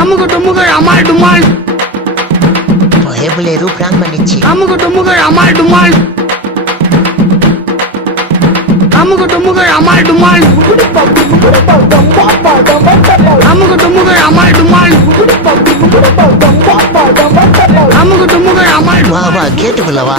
அமுகு டுமுகள் அமால் டுமால் பயபுல ஏதோ பிளான் பண்ணிச்சு. அமுகு டுமுகள் அமால் டுமால் அமுகு டுமுகள் அமால் டுமால் அமுகு டுமுகள் அமால் டுமால் அமுகு டுமுகள் அமால் வா வா கேட்டுக்குள்ள வா.